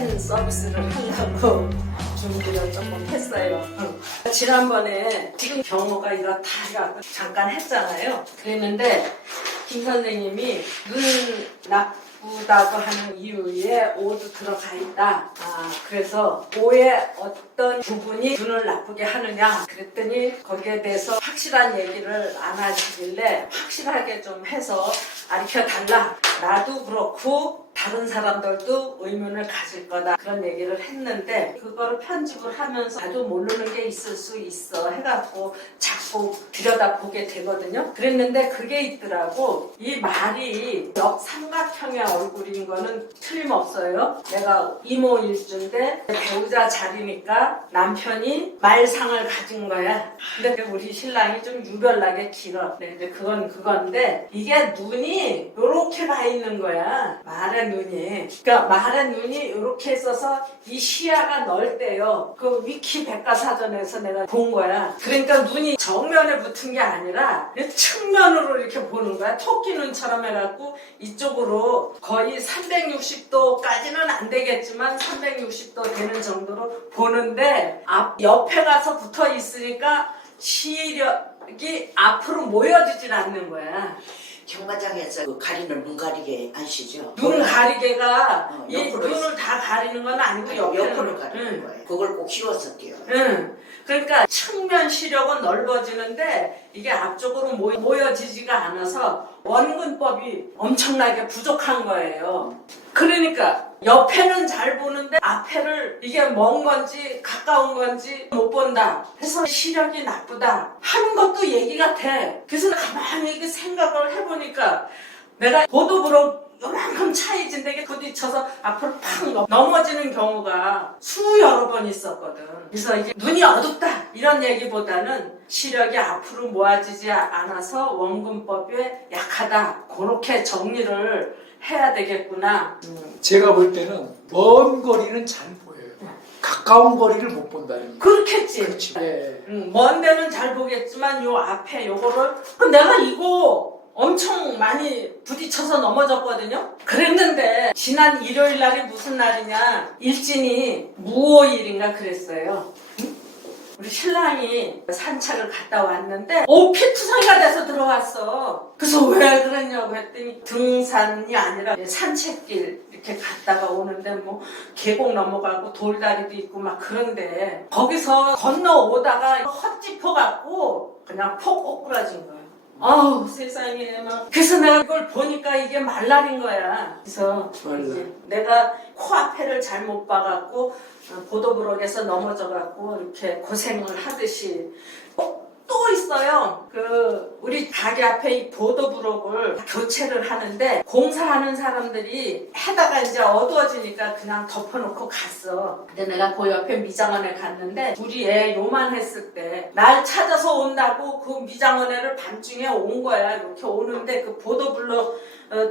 팬 서비스를 하려고 준비를 조금 했어요. 지난번에 지금 경호가 이렇다 해갖고 잠깐 했잖아요. 그랬는데 김 선생님이 눈 나쁘다고 하는 이유에 오도 들어가 있다. 그래서 오의 어떤 부분이 눈을 나쁘게 하느냐 그랬더니 거기에 대해서 확실한 얘기를 안 하시길래 확실하게 좀 해서 가르쳐 달라. 나도 그렇고 다른 사람들도 의문을 가질 거다 그런 얘기를 했는데 그거를 편집을 하면서 나도 모르는 게 있을 수 있어 해갖고 자꾸 들여다보게 되거든요. 그랬는데 그게 있더라고. 이 말이 역삼각형의 얼굴인 거는 틀림없어요. 내가 이모일주인데 배우자 자리니까 남편이 말상을 가진 거야. 근데 우리 신랑이 좀 유별나게 길어. 근데 그건 그건데 이게 눈이 요렇게 가 있는 거야. 말의 눈이. 그러니까 말의 눈이 이렇게 있어서 이 시야가 넓대요. 그 위키 백과사전에서 내가 본 거야. 그러니까 눈이 정면에 붙은 게 아니라 측면으로 이렇게 보는 거야. 토끼 눈처럼 해갖고 이쪽으로 거의 360도까지는 안 되겠지만 360도 되는 정도로 보는데 옆에 가서 붙어 있으니까 시력이 앞으로 모여지질 않는 거야. 경마장에서 그 가리는 눈 가리개 아시죠? 눈 가리개가 이 옆으로 눈을 다 가리는 건 아니고 옆으로 가리는 거예요. 그걸 꼭 씌웠었대요. 그러니까 측면 시력은 넓어지는데 이게 앞쪽으로 모여지지가 않아서 원근법이 엄청나게 부족한 거예요. 그러니까 옆에는 잘 보는데 앞에를 이게 먼 건지 가까운 건지 못 본다. 그래서 시력이 나쁘다 하는 것도 얘기가 돼. 그래서 가만히 이렇게 생각을 해보니까 내가 보도브록 요만큼 차이진데 부딪혀서 앞으로 팍 넘어지는 경우가 수여러 번 있었거든. 그래서 이게 눈이 어둡다 이런 얘기보다는 시력이 앞으로 모아지지 않아서 원근법에 약하다. 그렇게 정리를 해야 되겠구나. 제가 볼 때는 먼 거리는 잘 보여요. 가까운 거리를 못 본다는 거. 그렇겠지. 그렇지. 네. 먼 데는 잘 보겠지만 요 앞에 요거를 내가 이거 엄청 많이 부딪혀서 넘어졌거든요. 그랬는데 지난 일요일 날이 무슨 날이냐, 일진이 무오일인가 그랬어요. 우리 신랑이 산책을 갔다 왔는데 피투성이가 돼서 들어왔어. 그래서 왜 그랬냐고 했더니 등산이 아니라 산책길 이렇게 갔다가 오는데 뭐 계곡 넘어가고 돌다리도 있고 막 그런데 거기서 건너오다가 헛짚어갖고 그냥 폭 꼬꾸라진 거야. 아우 세상에 막. 그래서 내가 이걸 보니까 이게 말날인 거야. 그래서 이제 내가 코앞에를 잘못 봐갖고 보도브록에서 넘어져갖고 이렇게 고생을 하듯이 또 있어요. 우리 가게 앞에 이 보도브록을 교체를 하는데 공사하는 사람들이 해다가 이제 어두워지니까 그냥 덮어놓고 갔어. 근데 내가 그 옆에 미장원에 갔는데 우리 애 요만했을 때 날 찾아서 온다고 그 미장원에를 밤중에 온 거야. 이렇게 오는데 그 보도블록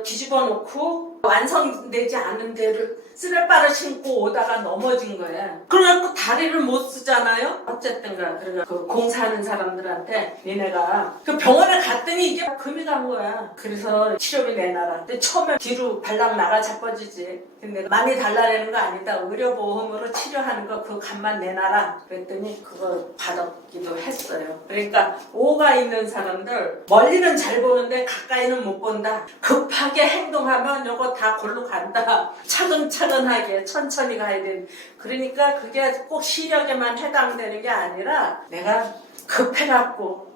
뒤집어 놓고 완성되지 않은 데를 쓰레빠를 신고 오다가 넘어진 거야. 그래갖고 다리를 못 쓰잖아요. 어쨌든가 그래서 그 공사하는 사람들한테 니네가 그 병원에 갔더니 이게 금이 간 거야. 그래서 치료비 내놔라. 근데 처음에 뒤로 발락 나가 자빠지지. 근데 많이 달라내는 거 아니다. 의료보험으로 치료하는 거 그 값만 내놔라. 그랬더니 그거 받았기도 했어요. 그러니까 오가 있는 사람들 멀리는 잘 보는데 가까이는 못 본다. 급하게 행동하면 요거 다 골로 간다. 차근차근하게 천천히 가야 되는. 그러니까 그게 꼭 시력에만 해당되는 게 아니라 내가 급해갖고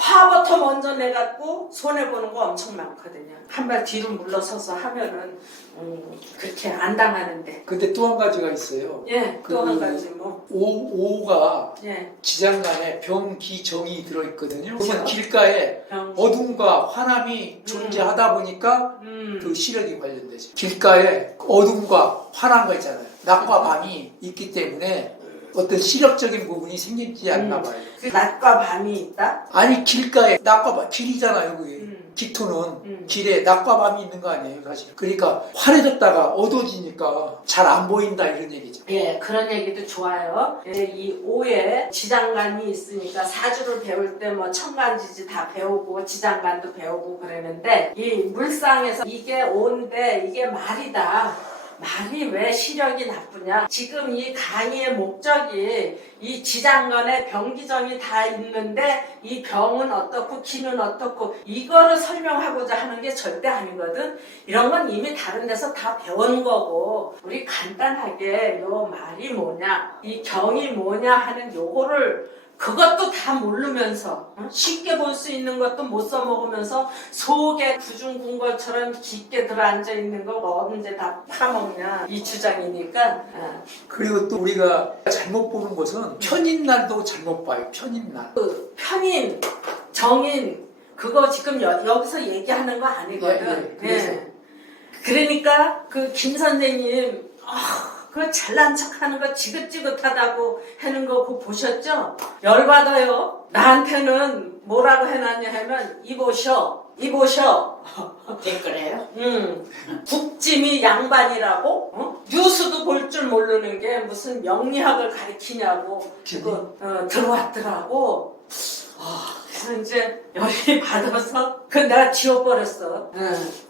화부터 먼저 내갖고 손해보는 거 엄청 많거든요. 한 발 뒤로 물러서서 하면은 그렇게 안 당하는데. 근데 또 한 가지가 있어요. 예, 또 한 가지 뭐. 오가 예. 지장간에 병기정이 들어있거든요. 그렇죠. 그러면 길가에 병. 어둠과 환함이 존재하다 보니까 그 시력이 관련되죠. 길가에 어둠과 환한 거 있잖아요. 낮과 밤이 있기 때문에 어떤 시력적인 부분이 생기지 않나 봐요. 그 낮과 밤이 있다? 아니 길가에 낮과 밤 길이잖아요. 그게. 기토는 길에 낮과 밤이 있는 거 아니에요 사실. 그러니까 환해졌다가 어두워지니까 잘 안 보인다 이런 얘기죠. 예, 그런 얘기도 좋아요. 예, 이 오에 지장간이 있으니까 사주를 배울 때 뭐 천간지지 다 배우고 지장간도 배우고 그러는데 이 물상에서 이게 오인데 이게 말이다. 말이 왜 시력이 나쁘냐? 지금 이 강의의 목적이 이 지장간에 병기점이 다 있는데 이 병은 어떻고 기는 어떻고 이거를 설명하고자 하는 게 절대 아니거든. 이런 건 이미 다른 데서 다 배운 거고 우리 간단하게 요 말이 뭐냐, 이 경이 뭐냐 하는 요거를 그것도 다 모르면서 쉽게 볼 수 있는 것도 못 써먹으면서 속에 구중궁궐처럼 깊게 들어앉아 있는 거 언제 다 파먹냐 이 주장이니까. 그리고 또 우리가 잘못 보는 것은 편인날도 잘못 봐요. 편인날. 그 편인, 정인 그거 지금 여기서 얘기하는 거 아니거든. 그래서. 그러니까 그 김 선생님 그 잘난 척하는 거 지긋지긋하다고 하는 거 그거 보셨죠? 열받아요. 나한테는 뭐라고 해놨냐 하면 이보셔 댓글에요? 국짐이 양반이라고? 뉴스도 볼 줄 모르는 게 무슨 명리학을 가리키냐고 그거 들어왔더라고. 그래서 이제 열이 받아서 내가 지워버렸어.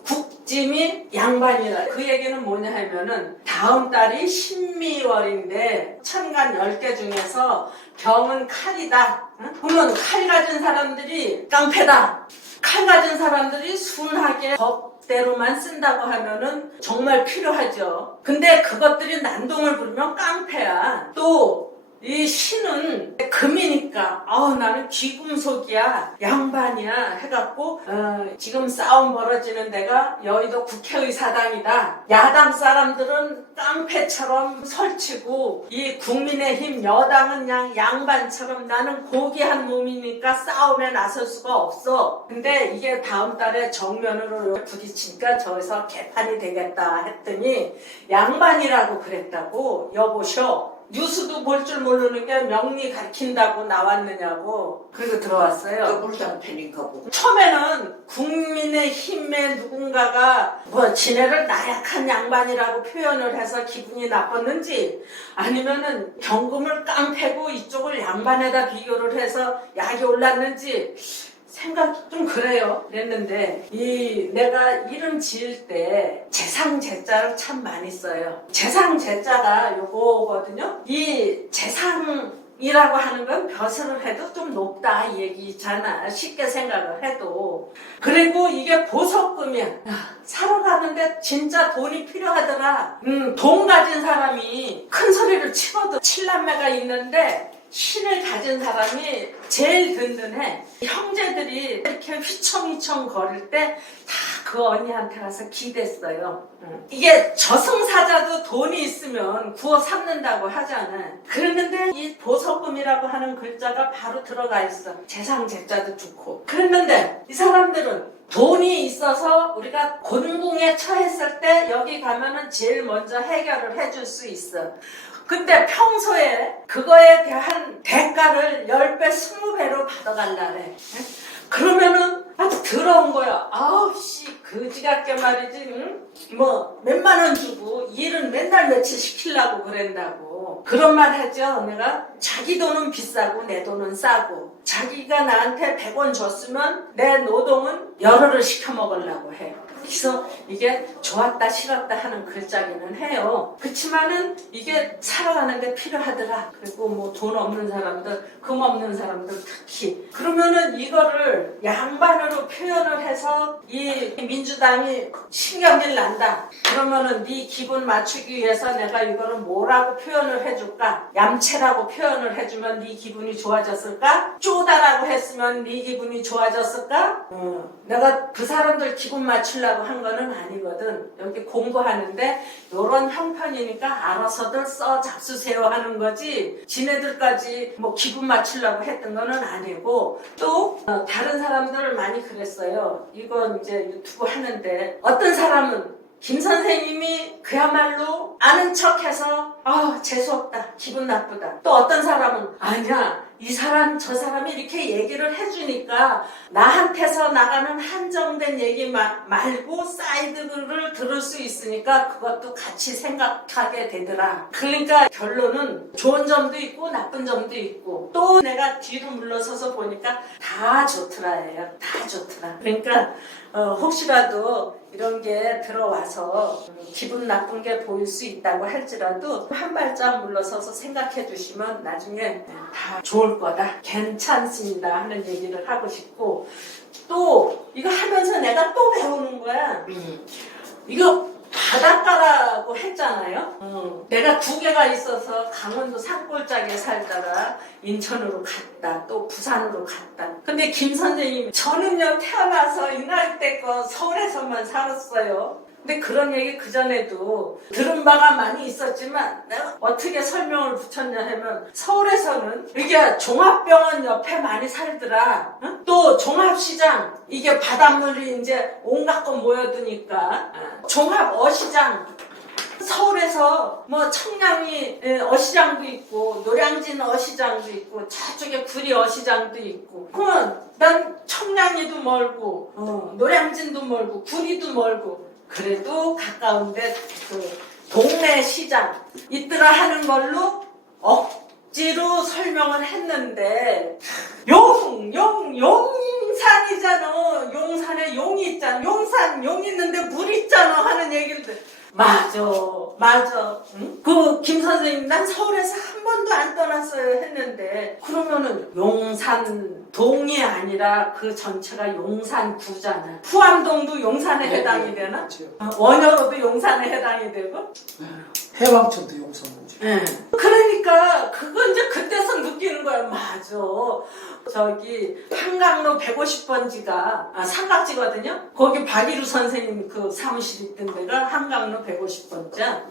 국짐이 양반이라. 그 얘기는 뭐냐 하면은 다음 달이 신미월인데 천간 10개 중에서 병은 칼이다. 그러면 칼 가진 사람들이 깡패다. 칼 가진 사람들이 순하게 법대로만 쓴다고 하면은 정말 필요하죠. 근데 그것들이 난동을 부리면 깡패야. 또 이 신은 금이니까 나는 귀금속이야 양반이야 해갖고 지금 싸움 벌어지는 데가 여의도 국회의사당이다. 야당 사람들은 깡패처럼 설치고 이 국민의힘 여당은 그냥 양반처럼 나는 고귀한 몸이니까 싸움에 나설 수가 없어. 근데 이게 다음 달에 정면으로 부딪히니까 저기서 개판이 되겠다 했더니 양반이라고 그랬다고. 여보셔 뉴스도 볼 줄 모르는 게 명리 가르친다고 나왔느냐고. 그리고 들어왔어요. 더불당편인가 보고. 처음에는 국민의힘의 누군가가 지네를 나약한 양반이라고 표현을 해서 기분이 나빴는지 아니면은 경금을 깡패고 이쪽을 양반에다 비교를 해서 약이 올랐는지 생각 좀 그래요. 그랬는데 내가 이름 지을 때 재상제자를 참 많이 써요. 재상제자가 요거거든요. 이 재상이라고 하는 건 벼슬을 해도 좀 높다 이 얘기잖아. 쉽게 생각을 해도. 그리고 이게 보석금이야. 살아가는데 진짜 돈이 필요하더라. 돈 가진 사람이 큰 소리를 치거든. 칠남매가 있는데 신을 가진 사람이 제일 든든해. 형제들이 이렇게 휘청휘청 거릴 때 다 그 언니한테 가서 기댔어요. 이게 저승사자도 돈이 있으면 구워 삼는다고 하잖아. 그랬는데 이 보석금이라고 하는 글자가 바로 들어가 있어. 재상제자도 좋고. 그랬는데 이 사람들은 돈이 있어서 우리가 곤궁에 처했을 때 여기 가면은 제일 먼저 해결을 해줄 수 있어. 근데 평소에 그거에 대한 대가를 10배, 20배로 받아갈라래. 그러면은 아주 더러운 거야. 그지 같게 말이지. 몇만 원 주고 일은 맨날 며칠 시키려고 그런다고. 그런 말 하죠. 내가 자기 돈은 비싸고 내 돈은 싸고 자기가 나한테 100원 줬으면 내 노동은 열흘을 시켜 먹으려고 해요. 그래서 이게 좋았다 싫었다 하는 글자기는 해요. 그렇지만은 이게 살아가는 데 필요하더라. 그리고 뭐 돈 없는 사람들, 금 없는 사람들 특히. 그러면은 이거를 양반으로 표현을 해서 이 민주당이 신경질 난다. 그러면은 네 기분 맞추기 위해서 내가 이거를 뭐라고 표현을 해줄까? 얌체라고 표현을 해주면 네 기분이 좋아졌을까? 쪼다라고 했으면 네 기분이 좋아졌을까? 내가 그 사람들 기분 맞추려고 한 거는 아니거든. 여기 공부하는데 요런 형편이니까 알아서들 써 잡수세요 하는 거지 지네들까지 뭐 기분 맞추려고 했던 거는 아니고. 또 다른 사람들 많이 그랬어요. 이건 이제 유튜브 하는데 어떤 사람은 김 선생님이 그야말로 아는 척해서 재수없다, 기분 나쁘다. 또 어떤 사람은 아니야, 이 사람 저 사람이 이렇게 얘기를 해주니까 나한테서 나가는 한정된 얘기 말고 사이드를 들을 수 있으니까 그것도 같이 생각하게 되더라. 그러니까 결론은 좋은 점도 있고 나쁜 점도 있고 또 내가 뒤로 물러서서 보니까 다 좋더라예요. 다 좋더라. 그러니까 혹시라도 이런 게 들어와서 기분 나쁜 게 보일 수 있다고 할지라도 한 발짝 물러서서 생각해 주시면 나중에 다 좋을 거다, 괜찮습니다 하는 얘기를 하고 싶고, 또 이거 하면서 내가 또 배우는 거야. 이거 바닷가라고 했잖아요. 내가 두 개가 있어서 강원도 산골짜기에 살다가 인천으로 갔다, 또 부산으로 갔다. 근데 김 선생님, 저는요 태어나서 이날 때껏 서울에서만 살았어요. 근데 그런 얘기 그전에도 들은 바가 많이 있었지만 내가 어떻게 설명을 붙였냐 하면, 서울에서는 이게 종합병원 옆에 많이 살더라. 응? 또 종합시장, 이게 바닷물이 이제 온갖 거 모여드니까 종합어시장, 서울에서 뭐 청량리 어시장도 있고 노량진 어시장도 있고 저쪽에 구리 어시장도 있고, 그러면 난 청량리도 멀고 노량진도 멀고 구리도 멀고, 그래도 가까운데 그 동네 시장 있더라 하는 걸로 억지로 설명을 했는데, 용산이잖아. 용산에 용이 있잖아. 용산 용 있는데 물 있잖아 하는 얘기를 들. 맞아. 응? 그 김 선생님, 난 서울에서 한 번도 안 떠났어요 했는데, 그러면은 용산 동이 아니라 그 전체가 용산구잖아. 포암동도 용산에 해당이 되나? 그렇죠. 원효로도 용산에 해당이 되고. 해왕천도 용산구죠. 그러니까 그거 이제 그때서 느끼는 거야. 맞아. 저기 한강로 150번지가 삼각지거든요. 거기 박일우 선생님 그 사무실 있던 데가 한강로 150번지야.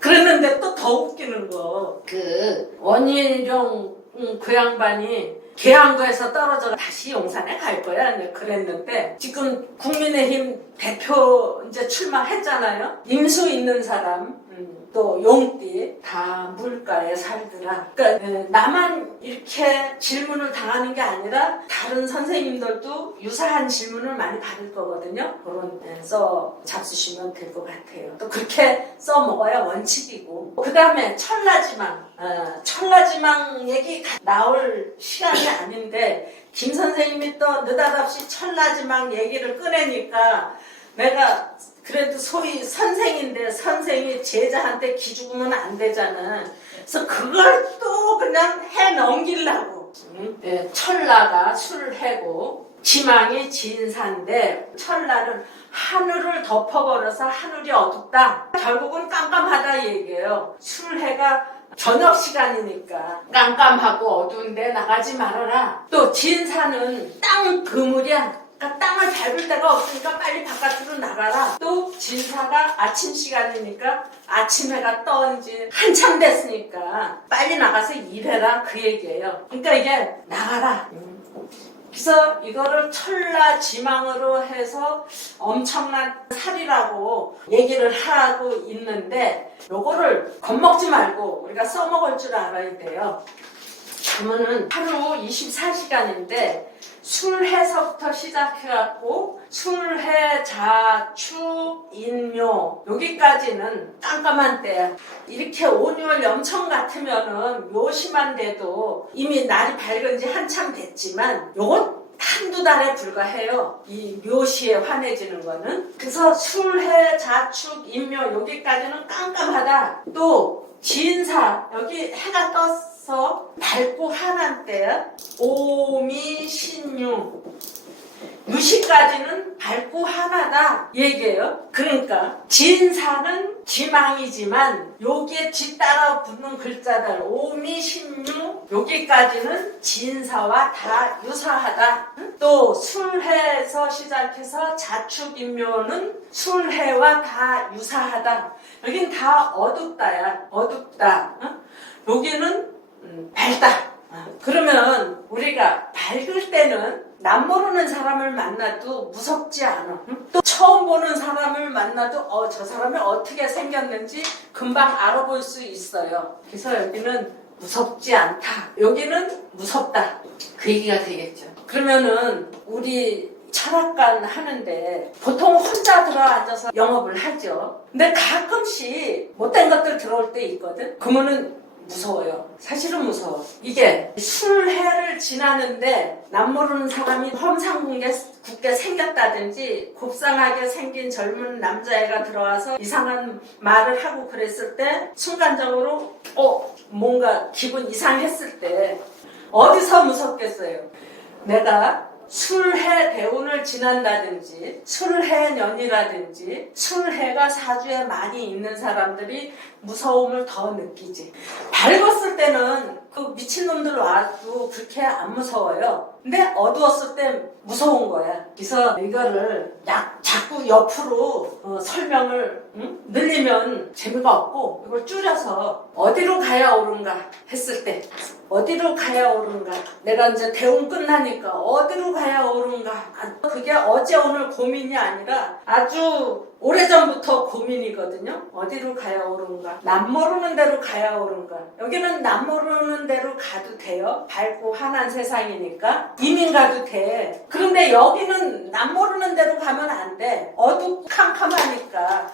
그랬는데 또 더 웃기는 거, 그 원희룡 그 양반이 계양구에서 떨어져 다시 용산에 갈 거야. 그랬는데 지금 국민의힘 대표 이제 출마했잖아요. 임수 있는 사람, 또 용띠 다 물가에 살더라. 그러니까 나만 이렇게 질문을 당하는 게 아니라 다른 선생님들도 유사한 질문을 많이 받을 거거든요. 그런 써 잡수시면 될 것 같아요. 또 그렇게 써 먹어야 원칙이고, 그 다음에 천라지망 얘기 나올 시간이 아닌데 김 선생님이 또 느닷없이 천라지망 얘기를 꺼내니까, 내가 그래도 소위 선생인데 선생이 제자한테 기죽으면 안 되잖아. 그래서 그걸 또 그냥 해 넘기려고. 천라가 술해고 지망이 진사인데, 천라는 하늘을 덮어버려서 하늘이 어둡다. 결국은 깜깜하다 얘기예요. 술해가 저녁 시간이니까 깜깜하고 어두운데 나가지 말아라. 또 진사는 땅 그물이야. 그러니까 땅을 밟을 데가 없으니까 빨리 바깥으로 나가라. 또 진사가 아침 시간이니까 아침 해가 떠온 지 한참 됐으니까 빨리 나가서 일해라 그 얘기예요. 그러니까 이게 나가라. 그래서 이거를 천라지망으로 해서 엄청난 살이라고 얘기를 하고 있는데, 요거를 겁먹지 말고 우리가 써먹을 줄 알아야 돼요. 그러면은 하루 24시간인데 술해서부터 시작해갖고 술해, 자축, 인묘 여기까지는 깜깜한 때야. 이렇게 온유월 염청 같으면은 묘심한데도 이미 날이 밝은 지 한참 됐지만 요건 한두 달에 불과해요. 이 묘시에 환해지는 거는. 그래서 술해, 자축, 인묘 여기까지는 깜깜하다. 또 진사, 여기 해가 떴어. 밝고 환한 때야. 오미, 신유, 유시까지는 밝고 환하다 얘기예요. 그러니까 진사는 지망이지만 여기에 뒤따라 붙는 글자들 오미, 신유 여기까지는 진사와 다 유사하다. 또 술해에서 시작해서 자축인묘는 술해와 다 유사하다. 여긴 다 어둡다야. 어둡다. 여기는 밝다. 그러면 우리가 밝을 때는 남 모르는 사람을 만나도 무섭지 않아. 또 처음 보는 사람을 만나도 저 사람이 어떻게 생겼는지 금방 알아볼 수 있어요. 그래서 여기는 무섭지 않다. 여기는 무섭다. 그 얘기가 되겠죠. 그러면은 우리 철학관 하는데 보통 혼자 들어앉아서 영업을 하죠. 근데 가끔씩 못된 것들 들어올 때 있거든. 그러면은 무서워요. 사실은 무서워. 이게 술해를 지나는데 남모르는 사람이 험상궂게 생겼다든지 곱상하게 생긴 젊은 남자애가 들어와서 이상한 말을 하고 그랬을 때 순간적으로 뭔가 기분 이상했을 때 어디서 무섭겠어요. 내가 술해 대운을 지난다든지 술해 년이라든지 술해가 사주에 많이 있는 사람들이 무서움을 더 느끼지. 밝았을 때는 그 미친놈들 와도 그렇게 안 무서워요. 근데 어두웠을 때 무서운 거야. 그래서 이거를 자꾸 옆으로 설명을 늘리면 재미가 없고 이걸 줄여서 어디로 가야 옳은가 했을 때 어디로 가야 옳은가. 내가 이제 대운 끝나니까 어디로 가야 옳은가. 그게 어제 오늘 고민이 아니라 아주 오래전부터 고민이거든요. 어디로 가야 옳은가. 남 모르는 대로 가야 옳은가. 여기는 남 모르는 대로 가도 돼요. 밝고 환한 세상이니까 이민 가도 돼. 그런데 여기는 남 모르는 대로 가면 안 돼. 어두캄캄하니까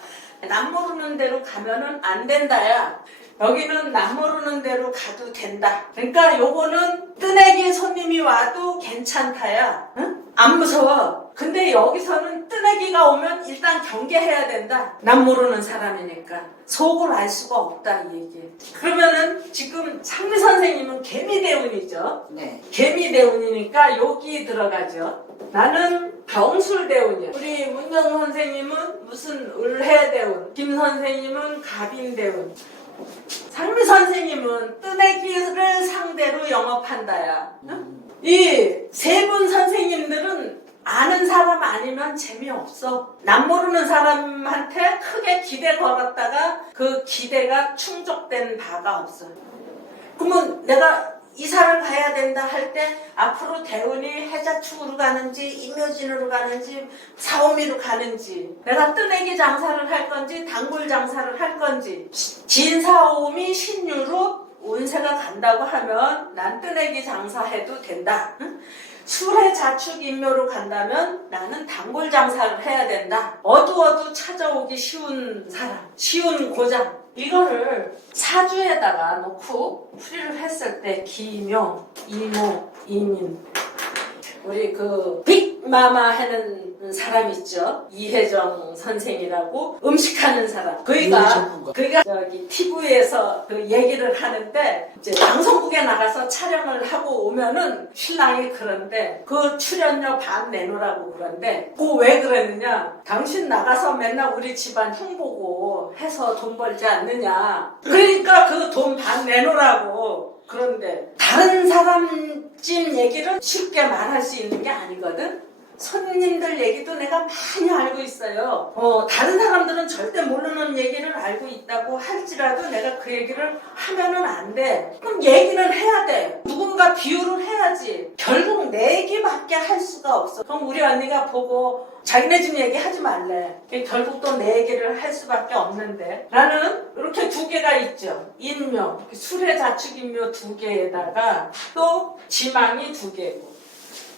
남 모르는 대로 가면은 안 된다야. 여기는 남 모르는 대로 가도 된다. 그러니까 요거는 뜨내기 손님이 와도 괜찮다야. 응? 안 무서워. 근데 여기서는 뜨내기가 오면 일단 경계해야 된다. 남 모르는 사람이니까. 속을 알 수가 없다 이 얘기. 그러면은 지금 상미 선생님은 개미대운이죠. 네. 개미대운이니까 여기 들어가죠. 나는 병술대운이야. 우리 문정 선생님은 무슨 을해대운, 김 선생님은 갑인대운. 상미 선생님은 뜨내기를 상대로 영업한다야. 이 세 분 선생님들은 아는 사람 아니면 재미없어. 남 모르는 사람한테 크게 기대 걸었다가 그 기대가 충족된 바가 없어. 그러면 내가 이사를 가야 된다 할 때 앞으로 대운이 해자축으로 가는지 임묘진으로 가는지 사오미로 가는지 내가 뜨내기 장사를 할 건지 단골 장사를 할 건지 진사오미 신유로 운세가 간다고 하면 난 뜨내기 장사해도 된다. 응? 술의 자축 인묘로 간다면 나는 단골 장사를 해야 된다. 어두어두 찾아오기 쉬운 사람, 쉬운 고장. 이거를 사주에다가 놓고 풀이를 했을 때 기묘, 이모, 이민. 우리 그 빅마마 하는 사람 있죠. 이혜정 선생이라고 음식하는 사람. 그이가 저기 TV에서 그 얘기를 하는데 이제 방송국에 나가서 촬영을 하고 오면은 신랑이 그런데 그 출연료 반 내놓으라고 그런데 그 왜 그랬느냐. 당신 나가서 맨날 우리 집안 흉보고 해서 돈 벌지 않느냐. 그러니까 그 돈 반 내놓으라고. 그런데 다른 사람 집 얘기를 쉽게 말할 수 있는 게 아니거든. 손님들 얘기도 내가 많이 알고 있어요. 다른 사람들은 절대 모르는 얘기를 알고 있다고 할지라도 내가 그 얘기를 하면은 안 돼. 그럼 얘기는 해야 돼. 누군가 비유를 해야지. 결국 내 얘기밖에 할 수가 없어. 그럼 우리 언니가 보고 자기네 집 얘기 하지 말래. 결국 또 내 얘기를 할 수밖에 없는데 나는 이렇게 두 개가 있죠. 인묘, 술의 자축인묘 두 개에다가 또 지망이 두 개고.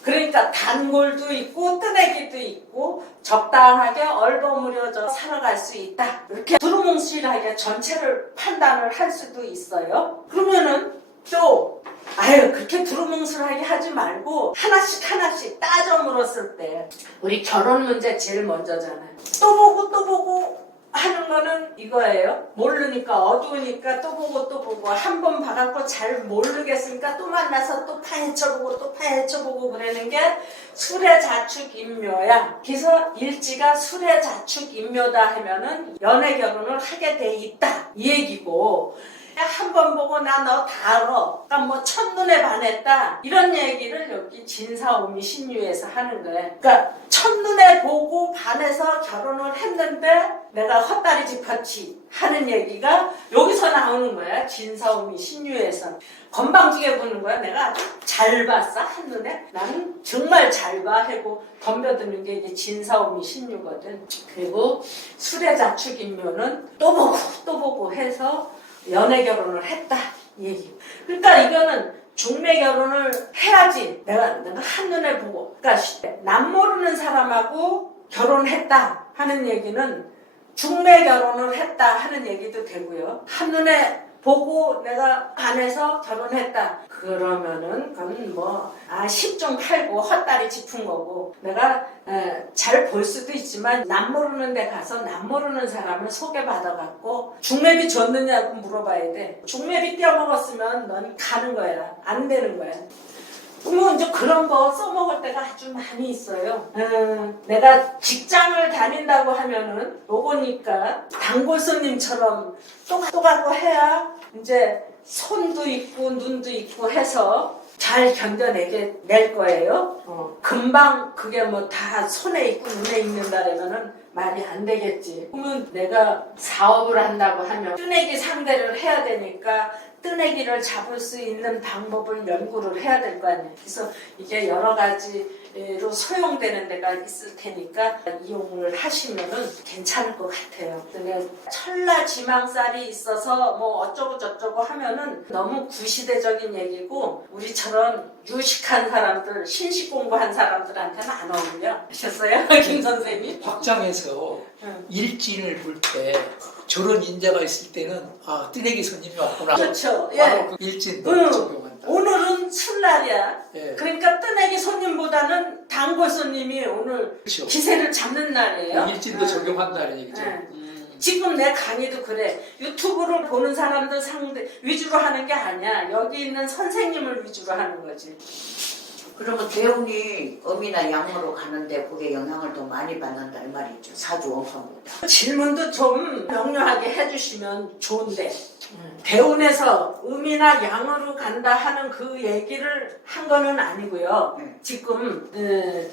그러니까 단골도 있고 뜨내기도 있고 적당하게 얼버무려져 살아갈 수 있다. 이렇게 두루뭉실하게 전체를 판단을 할 수도 있어요. 그러면은 또 그렇게 두루뭉술하게 하지 말고 하나씩 따져 물었을 때 우리 결혼 문제 제일 먼저잖아요. 또 보고 하는 거는 이거예요. 모르니까 어두우니까 또 보고 한 번 봐갖고 잘 모르겠으니까 또 만나서 또 파헤쳐보고 그러는 게 술의 자축 인묘야. 그래서 일지가 술의 자축 인묘다 하면은 연애 결혼을 하게 돼 있다 이 얘기고, 한 번 보고 나 너 다 알아. 그러니까 뭐 첫눈에 반했다. 이런 얘기를 여기 진사오미 신유에서 하는 거예요. 그러니까 첫눈에 보고 반해서 결혼을 했는데 내가 헛다리 짚었지 하는 얘기가 여기서 나오는 거야. 진사오미 신유에서. 건방지게 보는 거야. 내가 아주 잘 봤어 한눈에. 나는 정말 잘 봐 하고 덤벼드는 게 이제 진사오미 신유거든. 그리고 술의 자축인묘는 또 보고 해서 연애 결혼을 했다 이 얘기. 그러니까 이거는 중매 결혼을 해야지 내가 한눈에 보고. 그러니까 남 모르는 사람하고 결혼했다 하는 얘기는 중매 결혼을 했다 하는 얘기도 되고요. 한눈에 보고 내가 반해서 결혼했다. 그러면은 그건 뭐 10중 8구 헛다리 짚은 거고 내가 잘 볼 수도 있지만 남 모르는 데 가서 남 모르는 사람을 소개받아갖고 중매비 줬느냐고 물어봐야 돼. 중매비 떼어먹었으면 넌 가는 거야. 안 되는 거야. 뭐 이제 그런 거 써먹을 때가 아주 많이 있어요. 내가 직장을 다닌다고 하면은 요거니까 단골 손님처럼 또 가고 해야 이제 손도 있고 눈도 있고 해서 잘 견뎌내게 낼 거예요. 금방 그게 뭐 다 손에 있고 눈에 있는다라면은 말이 안 되겠지. 그러면 내가 사업을 한다고 하면 뜨내기 상대를 해야 되니까 뜨내기를 잡을 수 있는 방법을 연구를 해야 될 거 아니에요. 그래서 이게 여러 가지로 소용되는 데가 있을 테니까 이용을 하시면은 괜찮을 것 같아요. 근데 천라지망살이 있어서 뭐 어쩌고 저쩌고 하면은 너무 구시대적인 얘기고 우리처럼 유식한 사람들, 신식 공부한 사람들한테는 안 어울려. 아셨어요? 김 선생님? 확장해서 일진을 볼 때 저런 인자가 있을 때는 뜨내기 손님이 왔구나. 그렇죠. 바로 예. 그 일진도 적용한다. 오늘은 술날이야. 예. 그러니까 뜨내기 손님보다는 단골 손님이 오늘 그렇죠. 기세를 잡는 날이에요. 일진도 적용한다는 얘기죠. 지금 내 강의도 그래. 유튜브를 보는 사람들 상대 위주로 하는 게 아니야. 여기 있는 선생님을 위주로 하는 거지. 그러면 대운이 음이나 양으로 가는데 그게 영향을 더 많이 받는다는 말이죠. 사주 원판보다. 질문도 좀 명료하게 해주시면 좋은데 대운에서 음이나 양으로 간다 하는 그 얘기를 한 거는 아니고요. 지금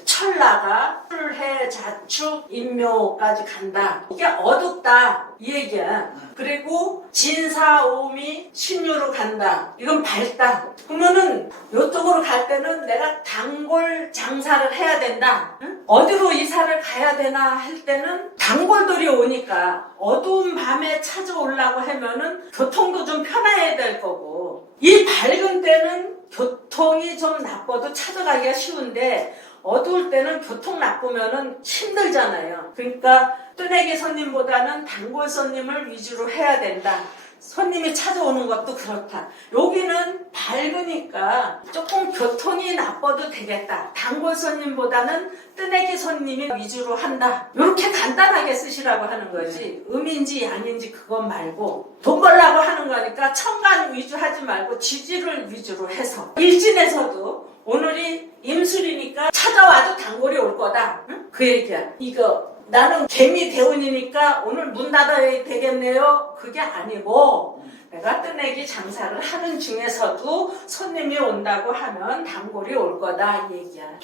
천라가 술해 자축 인묘까지 간다. 이게 어둡다 이 얘기야. 그리고 진사오미 신유로 간다. 이건 밝다. 그러면은 이쪽으로 갈 때는 내가 단골 장사를 해야 된다. 응? 어디로 이사를 가야 되나 할 때는 단골들이 오니까 어두운 밤에 찾아오려고 하면은 교통도 좀 편해야 될 거고 이 밝은 때는 교통이 좀 나빠도 찾아가기가 쉬운데 어두울 때는 교통 나쁘면은 힘들잖아요. 그러니까 뜨내기 손님보다는 단골 손님을 위주로 해야 된다. 손님이 찾아오는 것도 그렇다. 여기는 밝으니까 조금 교통이 나빠도 되겠다. 단골 손님보다는 뜨내기 손님이 위주로 한다. 이렇게 간단하게 쓰시라고 하는 거지. 음인지 양인지 그것 말고 돈 벌라고 하는 거니까 천간 위주 하지 말고 지지를 위주로 해서 일진에서도 오늘이 임술이니까 찾아와도 단골이 올 거다. 응? 그 얘기야. 이거 나는 개미 대운이니까 오늘 문 닫아야 되겠네요. 그게 아니고 내가 뜨내기 장사를 하는 중에서도 손님이 온다고 하면 단골이 올 거다 이 얘기야.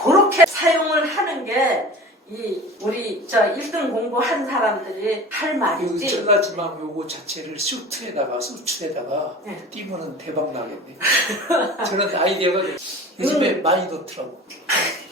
그렇게 사용을 하는 게 우리 1등 공부한 사람들이 할 말이지. 천라지망 요거 자체를 수트에다가 띄면은 대박 나겠네. 저런 아이디어가 요즘에 많이 넣더라고.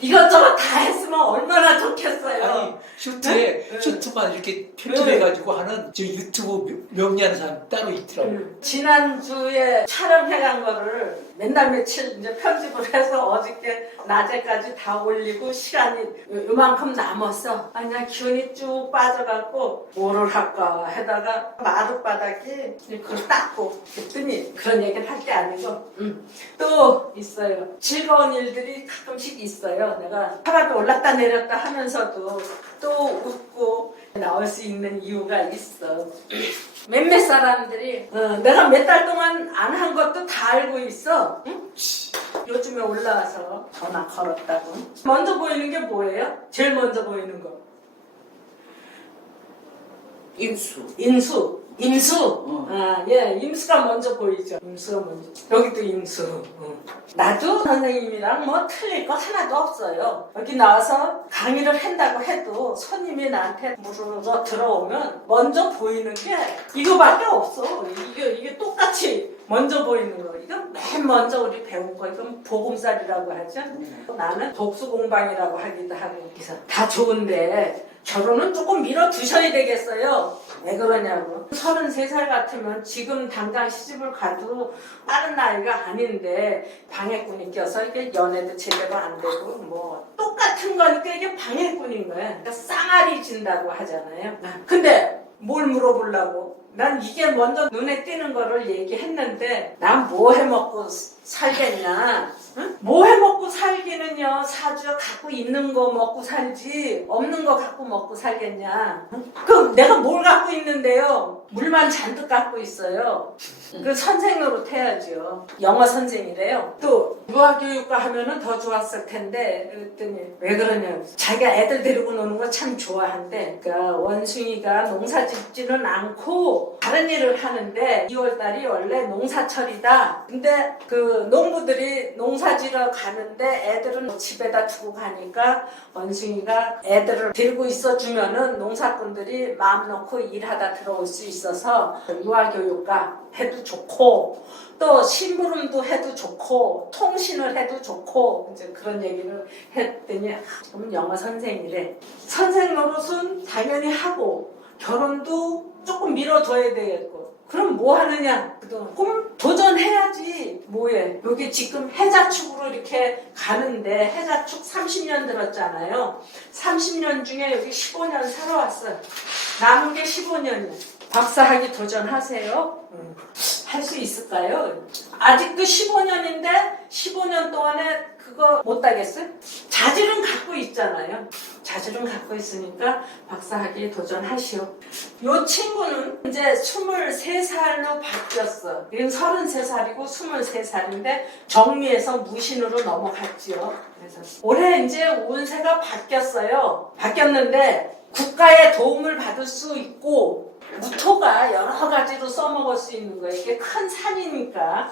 이것저것 다 했으면 얼마나 좋겠어요. 아니 슈트만 이렇게 편집해가지고 하는 저 유튜브 명리하는 사람 따로 있더라고. 지난주에 촬영해간 거를 맨날 며칠 이제 편집을 해서 어저께 낮에까지 다 올리고 시간이 요만큼 남았어. 그냥 기운이 쭉 빠져갖고 뭐를 할까 하다가 마룻바닥에 그걸 닦고 그랬더니 그런 얘기를 할 게 아니고 또 있어요. 즐거운 일들이 가끔씩 있어요. 내가 사람이 올랐다 내렸다 하면서도 또 웃고 나올 수 있는 이유가 있어. 몇몇 사람들이 내가 몇 달 동안 안 한 것도 다 알고 있어. 응? 요즘에 올라와서 전화 걸었다고. 먼저 보이는 게 뭐예요? 제일 먼저 보이는 거. 임수. 예, 임수가 먼저 보이죠. 임수가 먼저. 여기도 임수. 나도 선생님이랑 뭐 틀릴 거 하나도 없어요. 여기 나와서 강의를 한다고 해도 손님이 나한테 물으러 들어오면 먼저 보이는 게 이거밖에 없어. 이게 똑같이 먼저 보이는 거. 이건 맨 먼저 우리 배운 거. 이건 보금살이라고 하죠. 나는 독수공방이라고 하기도 하고. 그래서 다 좋은데 결혼은 조금 미뤄 두셔야 되겠어요. 왜 그러냐고. 33살 같으면 지금 당장 시집을 가도 빠른 나이가 아닌데 방해꾼이 껴서 이게 연애도 제대로 안 되고 뭐 똑같은 거니까 이게 방해꾼인 거야. 그러니까 쌍알이 진다고 하잖아요. 근데 뭘 물어보려고? 난 이게 먼저 눈에 띄는 거를 얘기했는데 난 뭐 해먹고 살겠냐? 응? 뭐 해먹고 살기는요 사주 갖고 있는 거 먹고 살지 없는 거 갖고 먹고 살겠냐? 응? 그럼 내가 뭘 갖고 있는데요? 물만 잔뜩 갖고 있어요. 그 선생 노릇 해야죠. 영어 선생이래요. 또 유아교육과 하면은 더 좋았을 텐데 그랬더니 왜 그러냐? 자기가 애들 데리고 노는 거 참 좋아한대. 그러니까 원숭이가 농사 짓지는 않고 다른 일을 하는데 2월달이 원래 농사철이다. 근데 그 농부들이 농사지러 가는데 애들은 집에다 두고 가니까 원숭이가 애들을 데리고 있어주면은 농사꾼들이 마음 놓고 일하다 들어올 수 있어서 유아교육과 해도 좋고 또 심부름도 해도 좋고 통신을 해도 좋고 이제 그런 얘기를 했더니 지금은 영어 선생이래. 선생 노릇은 당연히 하고 결혼도 조금 미뤄둬야 되겠고 그럼 뭐 하느냐? 그럼 도전해야지. 뭐해? 여기 지금 해자축으로 이렇게 가는데 해자축 30년 들었잖아요. 30년 중에 여기 15년 살아왔어요. 남은 게 15년이에요. 박사학위 도전하세요. 할 수 있을까요? 아직도 15년인데 15년 동안에 그거 못 따겠어요? 자질은 갖고 있잖아요. 자질은 갖고 있으니까 박사학위 도전하시오. 요 친구는 이제 23살로 바뀌었어. 지금 33살이고 23살인데 정리해서 무신으로 넘어갔지요. 그래서 올해 이제 운세가 바뀌었어요. 바뀌었는데 국가의 도움을 받을 수 있고 무토가 여러 가지로 써먹을 수 있는 거예요. 이게 큰 산이니까.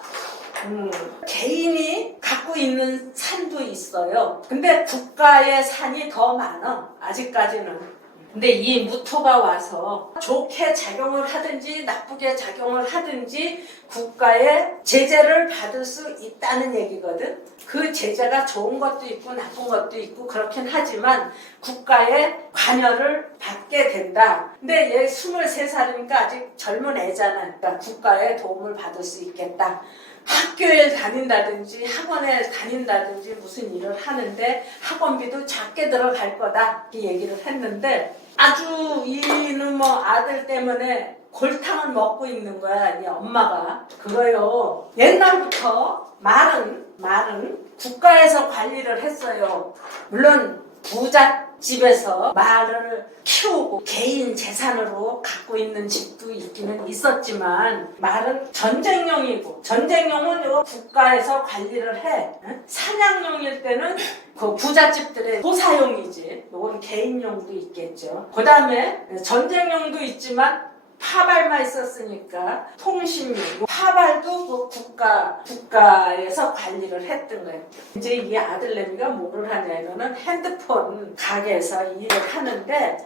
개인이 갖고 있는 산도 있어요. 근데 국가의 산이 더 많아. 아직까지는. 근데 이 무토가 와서 좋게 작용을 하든지 나쁘게 작용을 하든지 국가의 제재를 받을 수 있다는 얘기거든. 그 제재가 좋은 것도 있고 나쁜 것도 있고 그렇긴 하지만 국가의 관여를 받게 된다. 근데 얘 23살이니까 아직 젊은 애잖아. 그러니까 국가의 도움을 받을 수 있겠다. 학교에 다닌다든지 학원에 다닌다든지 무슨 일을 하는데 학원비도 작게 들어갈 거다 이 얘기를 했는데 아주 이는 뭐 아들 때문에 골탕을 먹고 있는 거야. 이 엄마가 그거요. 옛날부터 말은 국가에서 관리를 했어요. 물론 부잣집에서 말을 키우고 개인 재산으로 갖고 있는 집도 있기는 있었지만 말은 전쟁용이고 전쟁용은 요 국가에서 관리를 해. 사냥용일 때는 그 부잣집들의 소사용이지. 요건 개인용도 있겠죠. 그 다음에 전쟁용도 있지만 파발만 있었으니까 통신용, 파발도 그 국가에서 관리를 했던 거예요. 이제 이 아들내미가 뭐를 하냐면은 핸드폰 가게에서 일을 하는데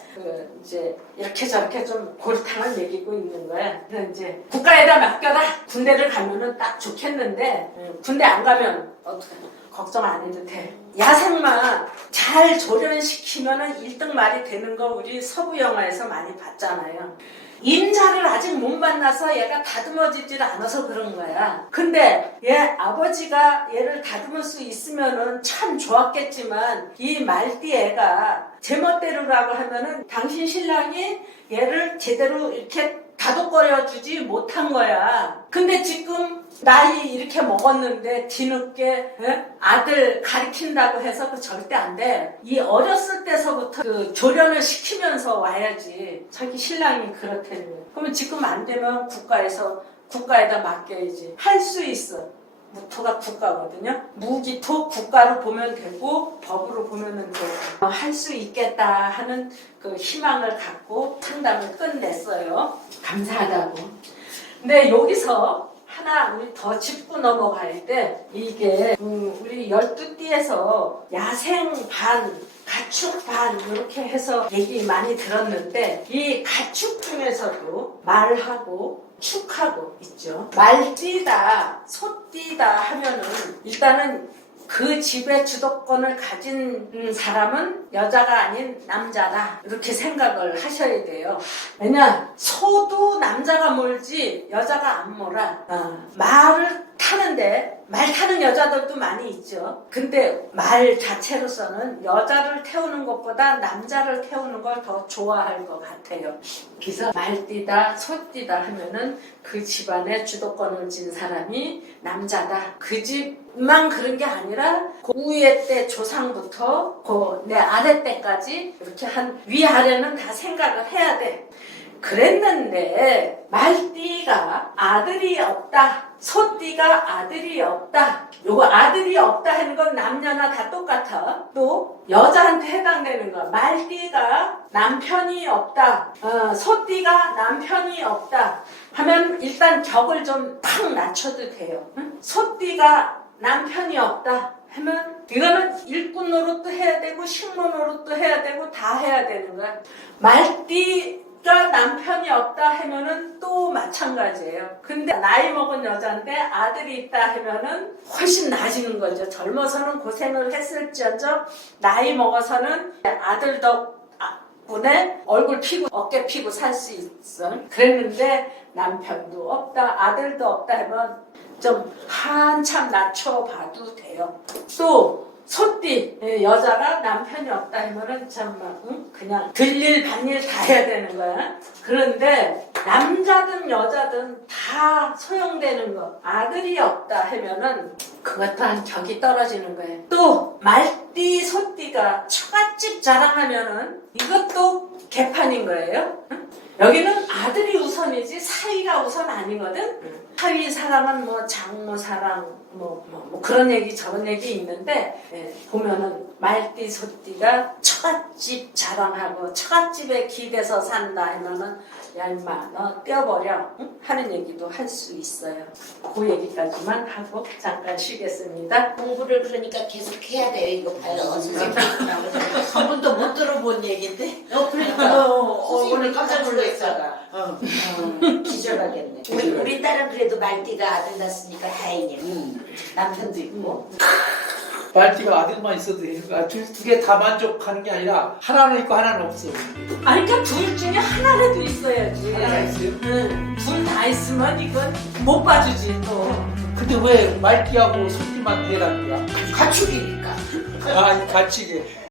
이제 이렇게 저렇게 좀 골탕을 먹이고 있는 거야. 그래서 이제 국가에다 맡겨라. 군대를 가면은 딱 좋겠는데 군대 안 가면 어떡해? 걱정 안 해도 돼. 야생만 잘 조련시키면은 1등 말이 되는 거 우리 서부 영화에서 많이 봤잖아요. 임자를 아직 못 만나서 얘가 다듬어지질 않아서 그런 거야. 근데 얘 아버지가 얘를 다듬을 수 있으면은 참 좋았겠지만 이 말띠 애가 제멋대로라고 하면은 당신 신랑이 얘를 제대로 이렇게 다독거려주지 못한 거야. 근데 지금 나이 이렇게 먹었는데 뒤늦게 아들 가리킨다고 해서 그 절대 안 돼. 이 어렸을 때서부터 그 조련을 시키면서 와야지. 자기 신랑이 그렇다는 거야. 그러면 지금 안 되면 국가에다 맡겨야지. 할 수 있어. 무토가 국가거든요. 무기토 국가로 보면 되고 법으로 보면 되고 할 수 있겠다 하는 그 희망을 갖고 상담을 끝냈어요. 감사하다고. 근데 여기서 하나 우리 더 짚고 넘어갈 때 이게 우리 12띠에서 야생 반 가축 반 이렇게 해서 얘기 많이 들었는데 이 가축 중에서도 말하고 축하고 있죠. 말띠다 소띠다 하면은 일단은 그 집의 주도권을 가진 사람은 여자가 아닌 남자다 이렇게 생각을 하셔야 돼요. 왜냐 소도 남자가 몰지 여자가 안 몰아. 말을 타는데 말 타는 여자들도 많이 있죠. 근데 말 자체로서는 여자를 태우는 것보다 남자를 태우는 걸 더 좋아할 것 같아요. 그래서 말띠다 소띠다 하면은 그 집안의 주도권을 쥔 사람이 남자다. 그 집만 그런 게 아니라 그 위에 때 조상부터 그 내 아래 때까지 이렇게 한 위아래는 다 생각을 해야 돼. 그랬는데 말띠가 아들이 없다, 소띠가 아들이 없다. 요거 아들이 없다 하는 건 남녀나 다 똑같아. 또 여자한테 해당되는 거 말띠가 남편이 없다, 소띠가 남편이 없다 하면 일단 격을 좀 팍 낮춰도 돼요. 응? 소띠가 남편이 없다 하면 이거는 일꾼 노릇도 해야 되고 식모 노릇도 해야 되고 다 해야 되는 거야. 말띠가 남편이 없다 하면은 또 마찬가지예요. 근데 나이 먹은 여자인데 아들이 있다 하면은 훨씬 나아지는 거죠. 젊어서는 고생을 했을지언정 나이 먹어서는 아들 덕분에 얼굴 피고 어깨 피고 살 수 있어. 그랬는데 남편도 없다, 아들도 없다 하면 좀 한참 낮춰봐도 돼요. 또 소띠 여자가 남편이 없다 하면은 정말 그냥 들일 반일 다 해야 되는 거야. 그런데 남자든 여자든 다 소용되는 거. 아들이 없다 하면은 그것 또한 격이 떨어지는 거예요. 또 말띠 소띠가 처갓집 자랑하면은 이것도 개판인 거예요. 여기는 아들이 우선이지 사위가 우선 아니거든. 사위 사랑은 뭐 장모 사랑 뭐 그런 얘기 저런 얘기 있는데 보면은 말띠 소띠가 처갓집 자랑하고 처갓집에 기대서 산다 하면은 야 임마 너 떼어버려 하는 얘기도 할 수 있어요. 그 얘기까지만 하고 잠깐 쉬겠습니다. 공부를 그러니까 계속 해야 돼요. 이거 봐요. 선생님. 한 번도 못 들어본 얘기인데. 그러니까. 오늘 깜짝 놀랐다가. 기절하겠네. 우리 딸은 그래도 말띠가 아들 낳았으니까 다행이야. 남편도 있고. 말띠가 아들만 있어도 되는 거야. 두 개 다 만족하는 게 아니라 하나는 있고 하나는 없어. 아니 그러니까 둘 중에 하나라도 있어야지. 하나가 있어요? 둘 다 있으면 이건 못 봐주지 또. 근데 왜 말띠하고 소띠만 대라는 거야? 가축이니까. 아, 가치게.